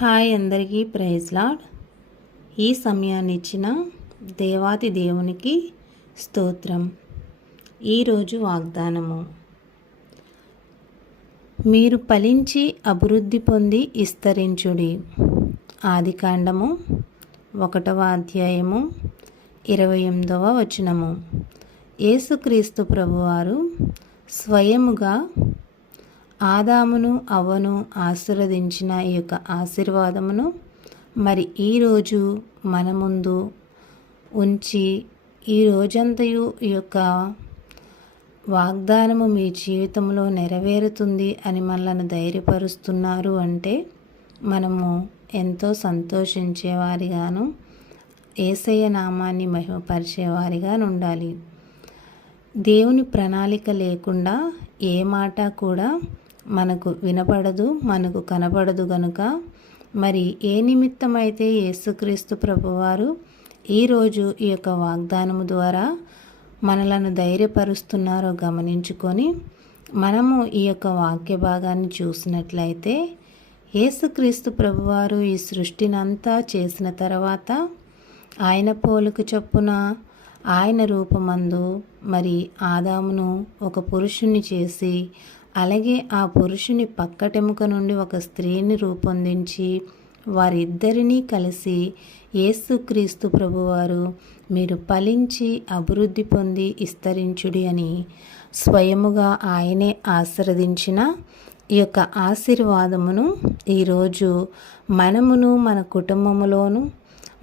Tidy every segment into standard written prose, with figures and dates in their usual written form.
Hi అందరికీ praise lord. ఈ సమయాన్ని ఇచ్చిన దేవాది దేవునికి స్తోత్రం. ఈరోజు వాగ్దానము, మీరు ఫలించి అభివృద్ధి పొంది విస్తరించుడి. ఆదికాండము 1వ అధ్యాయము 28వ వచనము. యేసుక్రీస్తు ప్రభువారు స్వయముగా ఆదామును అవ్వను ఆశీర్వదించిన ఈ యొక్క ఆశీర్వాదమును మరి ఈరోజు మన ముందు ఉంచి ఈ రోజంతయు ఈ యొక్క వాగ్దానము మీ జీవితంలో నెరవేరుతుంది అని మనలను ధైర్యపరుస్తున్నారు అంటే మనము ఎంతో సంతోషించేవారిగాను యేసయ్య నామాన్ని మహిమపరిచేవారిగా ఉండాలి. దేవుని ప్రణాళిక లేకుండా ఏ మాట కూడా మనకు వినపడదు, మనకు కనపడదు గనుక మరి ఏ నిమిత్తమైతే యేసుక్రీస్తు ప్రభువారు ఈరోజు ఈ యొక్క వాగ్దానము ద్వారా మనలను ధైర్యపరుస్తున్నారో గమనించుకొని మనము ఈ యొక్క వాక్య భాగాన్ని చూసినట్లయితే యేసుక్రీస్తు ప్రభువారు ఈ సృష్టినంతా చేసిన తర్వాత ఆయన పోలిక చొప్పున ఆయన రూపమందు మరి ఆదామును ఒక పురుషుని చేసి అలాగే ఆ పురుషుని పక్కటెముక నుండి ఒక స్త్రీని రూపొందించి వారిద్దరినీ కలిసి యేసుక్రీస్తు ప్రభువారు మీరు ఫలించి అభివృద్ధి పొంది విస్తరించుడి అని స్వయముగా ఆయనే ఆశీర్వదించిన ఈ యొక్క ఆశీర్వాదమును ఈరోజు మనమును మన కుటుంబములోను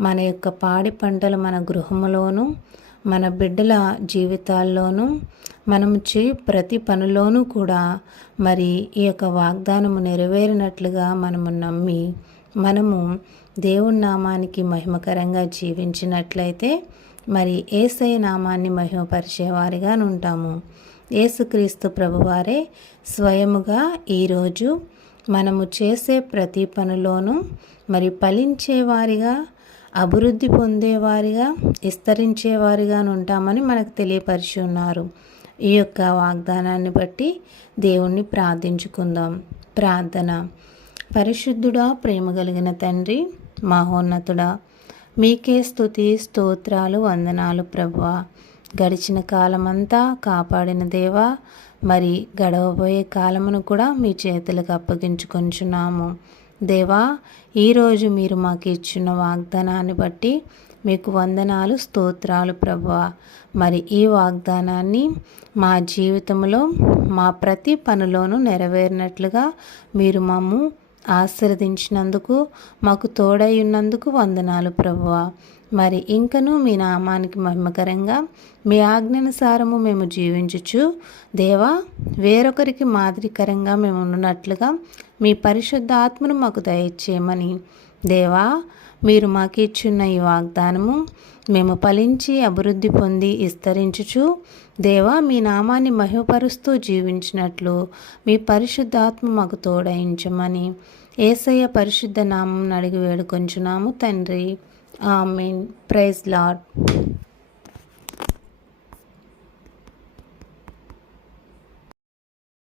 మన యొక్క పాడి పంటలు మన గృహములోను మన బిడ్డల జీవితాల్లోనూ మనము ప్రతి పనిలోనూ కూడా మరి ఈ యొక్క వాగ్దానము నెరవేరినట్లుగా మనము నమ్మి మనము దేవుని నామానికి మహిమకరంగా జీవించినట్లయితే మరి యేసయ్య నామాన్ని మహిమపరిచేవారిగా ఉంటాము. యేసుక్రీస్తు ప్రభువారే స్వయముగా ఈరోజు మనము చేసే ప్రతి పనిలోనూ మరి ఫలించేవారిగా అభివృద్ధి పొందేవారిగా విస్తరించేవారిగా ఉంటామని మనకు తెలియపరిచి ఉన్నారు. ఈ యొక్క వాగ్దానాన్ని బట్టి దేవుణ్ణి ప్రార్థించుకుందాం. ప్రార్థన. పరిశుద్ధుడా, ప్రేమ కలిగిన తండ్రి, మహోన్నతుడా, మీకే స్తుతి స్తోత్రాలు వందనాలు ప్రభువా. గడిచిన కాలమంతా కాపాడిన దేవా, మరి గడవబోయే కాలమును కూడా మీ చేతులకు అప్పగించుకొంచున్నాము. దేవా, ఈరోజు మీరు మాకు ఇచ్చిన వాగ్దానాన్ని బట్టి మీకు వందనాలు స్తోత్రాలు ప్రభువా. మరి ఈ వాగ్దానాన్ని మా జీవితంలో మా ప్రతి పనిలోనూ నెరవేరినట్లుగా మీరు మమ్ము ఆశీర్వదించినందుకు మాకు తోడై ఉన్నందుకు వందనాలు ప్రభువా. మరి ఇంకనూ మీ నామానికి మహిమకరంగా మీ ఆజ్ఞానుసారము మేము జీవించుచు దేవా వేరొకరికి మాదిరికరంగా మేము ఉన్నట్లుగా మీ పరిశుద్ధ ఆత్మను మాకు దయచేయమని దేవా మీరు మాకు ఇచ్చిన ఈ వాగ్దానము మేము ఫలించి అభివృద్ధి పొంది విస్తరించుచు దేవా మీ నామాన్ని మహిమపరుస్తూ జీవించినట్లు మీ పరిశుద్ధాత్మ మాకు తోడయించమని యేసయ్య పరిశుద్ధ నామం అడిగి వేడుకొంచున్నాము తండ్రి. ఆమేన్. Praise lord.